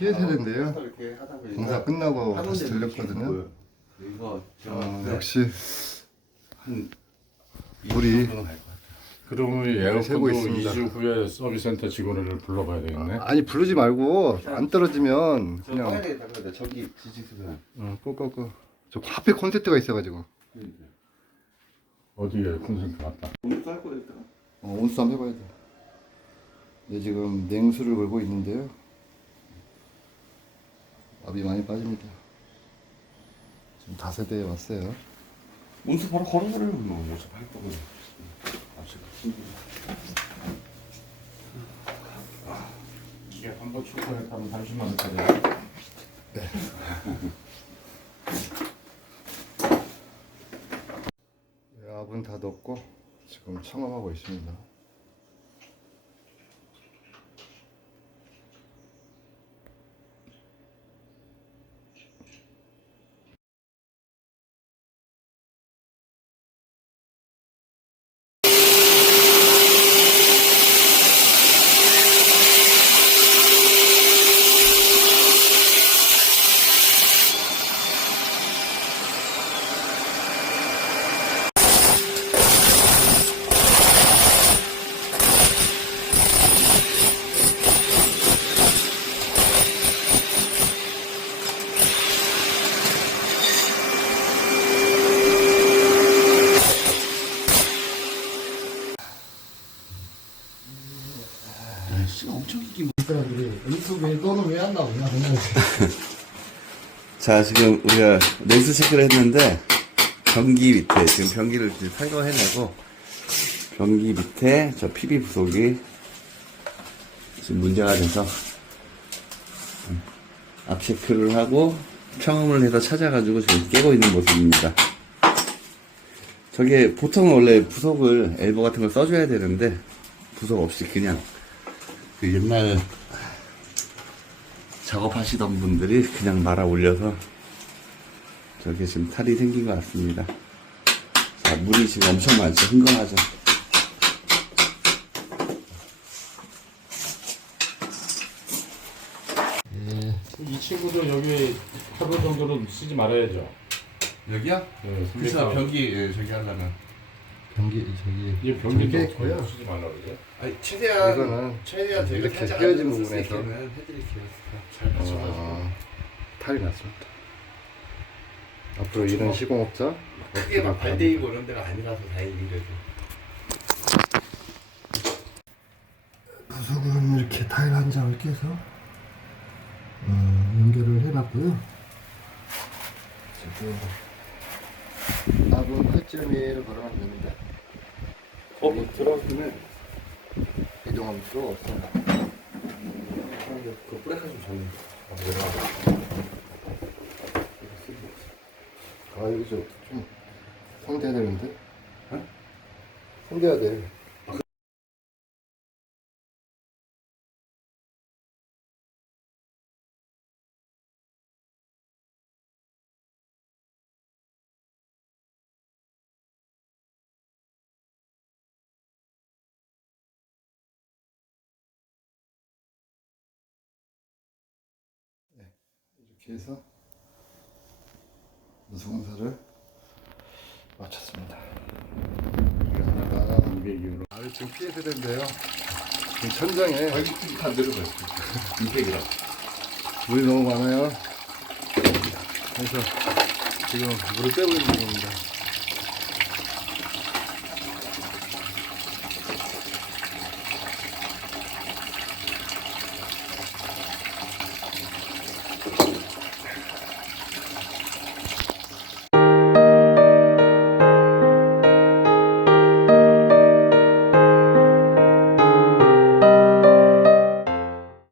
이렇게 하다 보니까 공사 끝나고 다시 들렸거든요. 이거 어, 네, 역시 한 물이 20 정도는 갈것 같아요. 그러면 세고 에어컨도 있습니다. 2주 후에 서비스센터 직원을 불러봐야 되겠네. 아니 부르지 말고 안 떨어지면 저 꺼야 그냥 되겠다 그러다 저기 지지수가 어, 꺼꺼꺼. 저 앞에 콘센트가 있어가지고 어디에 콘센트 갔다. 오늘 쌀 거예요 일단. 어, 온수 한번 해봐야 돼. 네, 지금 냉수를 걸고 있는데요. 압이 많이 빠집니다. 지금 다세대에 왔어요. 온수 바로 걸어버려요 뭐 온수 할 거거든. 이게 한번 출고했다면 30만 원짜리. 네, 압은 다 넣고 지금 청음하고 있습니다. 씨가 엄청 이긴. 유튜브에 너는 왜 안 나오냐? 자 지금 우리가 렌스 체크를 했는데 변기 밑에 지금 변기를 지금 탈거해내고 변기 밑에 저 PB 부속이 지금 문제가 돼서 음, 앞 체크를 하고 평음을 해서 찾아가지고 지금 깨고 있는 모습입니다. 저게 보통 원래 부속을 엘보 같은 걸 써줘야 되는데 부속 없이 그냥 그 옛날 작업하시던 분들이 그냥 말아 올려서 저게 지금 탈이 생긴 것 같습니다. 자, 물이 지금 엄청 많죠. 흥건하죠. 이 친구도 여기 하루 정도는 쓰지 말아야죠. 여기요? 네, 그래서 변기 예, 저기 하려면 변기 저기 이 변기도 있고요. 쓰지 말라 그러죠. 아니 최대한 이거는 최대한 저희가 이렇게 살짝 끼워진 안으로 쓸수 부분에서. 있게는 해드릴게요. 잘 맞춰가지고. 어, 탈이 났습니다. 앞으로 이런 시공업자 크게 막 발대이고 이런 데가 아니라서 다행인 거죠. 부속은 이렇게 타일 한 장을 깨서 어, 연결을 해놨고요. 지금 압은 8.1 걸어가면 됩니다. 어, 들어왔네. 이동하면 필요가 없습니다. 그 뿌레카 좀 줬네. 아 여기서 좀 손대야 되는데? 어? 손대야 돼. 이렇게 해서 누수공사를 마쳤습니다. 그러다가 200유로. 아래 지금 피해야 되는데요. 지금 천장에 여기 다 내려가요. 200이라. 물이 너무 많아요. 그래서 지금 물을 빼고 있는 중입니다.